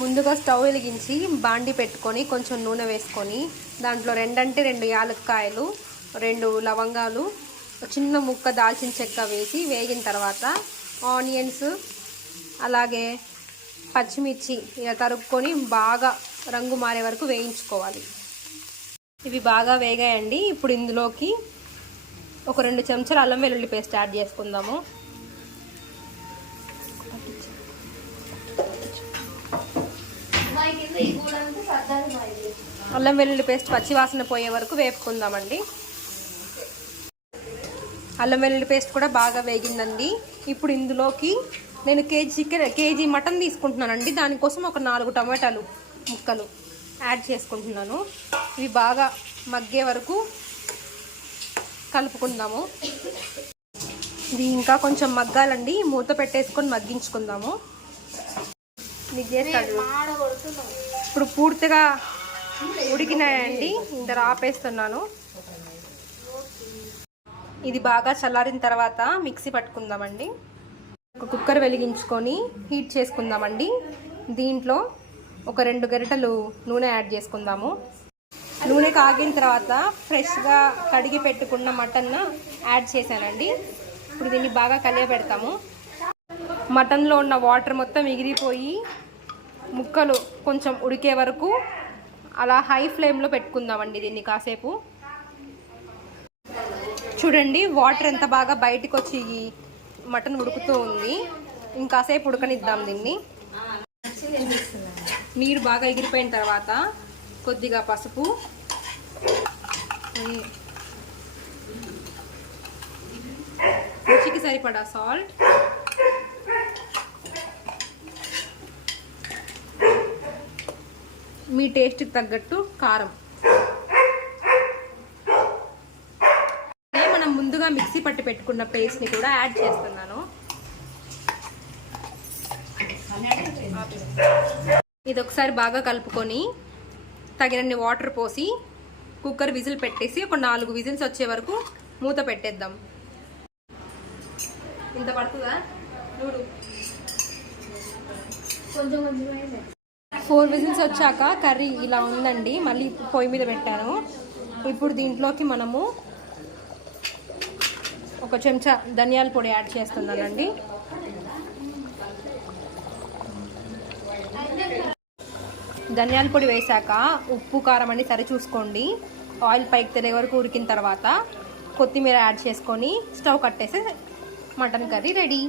ముందుగా స్టవ్ వెలిగించి బాండి పెట్టుకొని కొంచెం నూనె వేసుకొని దాంట్లో రెండంటే రెండు యాలక్కాయలు రెండు లవంగాలు చిన్న ముక్క దాల్చిన చెక్క వేసి వేగిన తర్వాత ఆనియన్స్ అలాగే పచ్చిమిర్చి ఇలా తరుక్కొని బాగా రంగు మారే వరకు వేయించుకోవాలి. ఇవి బాగా వేగాయండి. ఇప్పుడు ఇందులోకి ఒక రెండు చెంచాలు అల్లం వెల్లుల్లి పేస్ట్ యాడ్ చేసుకుందాము. అల్లం వెల్లుల్లి పేస్ట్ పచ్చి వాసన పోయే వరకు వేపుకుందామండి. అల్లం వెల్లుల్లి పేస్ట్ కూడా బాగా వేగిందండి. ఇప్పుడు ఇందులోకి నేను కేజీ చికెన్ కేజీ మటన్ తీసుకుంటున్నానండి. దానికోసం ఒక నాలుగు టమాటాలు ముక్కలు యాడ్ చేసుకుంటున్నాను. ఇవి బాగా మగ్గే వరకు కలుపుకుందాము. ఇది ఇంకా కొంచెం మగ్గాలండి. మూత పెట్టేసుకొని మగ్గించుకుందాము. నీకు చేస్తాడు ఇప్పుడు పూర్తిగా ఉడికినాయండి. ఇంత ఆపేస్తున్నాను. ఇది బాగా చల్లారిన తర్వాత మిక్సీ పట్టుకుందామండి. ఒక కుక్కర్ వెలిగించుకొని హీట్ చేసుకుందామండి. దీంట్లో ఒక రెండు గరిటెలు నూనె యాడ్ చేసుకుందాము. నూనె కాగిన తర్వాత ఫ్రెష్గా కడిగి పెట్టుకున్న మటన్ యాడ్ చేశానండి. ఇప్పుడు దీన్ని బాగా కలియబెడతాము. మటన్లో ఉన్న వాటర్ మొత్తం ఎగిరిపోయి ముక్కలు కొంచెం ఉడికే వరకు అలా హై ఫ్లేమ్లో పెట్టుకుందామండి దీన్ని కాసేపు. చూడండి వాటర్ ఎంత బాగా బయటకు వచ్చి మటన్ ఉడుకుతూ ఉంది. ఇంకాసేపు ఉడకనిద్దాం దీన్ని. నీరు బాగా ఎగిరిపోయిన తర్వాత కొద్దిగా పసుపు. రుచికి సరిపడా సాల్ట్. మీ టేస్ట్కి తగ్గట్టు కారం. అదే మనం ముందుగా మిక్సీ పట్టి పెట్టుకున్న పేస్ట్ని కూడా యాడ్ చేస్తున్నాను. ఇది ఒకసారి బాగా కలుపుకొని తగినన్ని వాటర్ పోసి కుక్కర్ విజిల్ పెట్టేసి ఒక నాలుగు విజిల్స్ వచ్చే వరకు మూత పెట్టేద్దాం. ఇంత పడుతుందా? చూడు కొంచెం కొంచెం ఫోర్ విజిల్స్ వచ్చాక కర్రీ ఇలా ఉందండి. మళ్ళీ పొయ్యి మీద పెట్టాను. ఇప్పుడు దీంట్లోకి మనము ఒక చెంచా ధనియాల పొడి యాడ్ చేస్తున్నానండి. ధనియాల పొడి వేశాక ఉప్పు కారం అని సరి చూసుకోండి ఆయిల్ పైకి తెలియ వరకు ఉడికిన తర్వాత కొత్తిమీర యాడ్ చేసుకొని స్టవ్ కట్టేసి మటన్ కర్రీ రెడీ.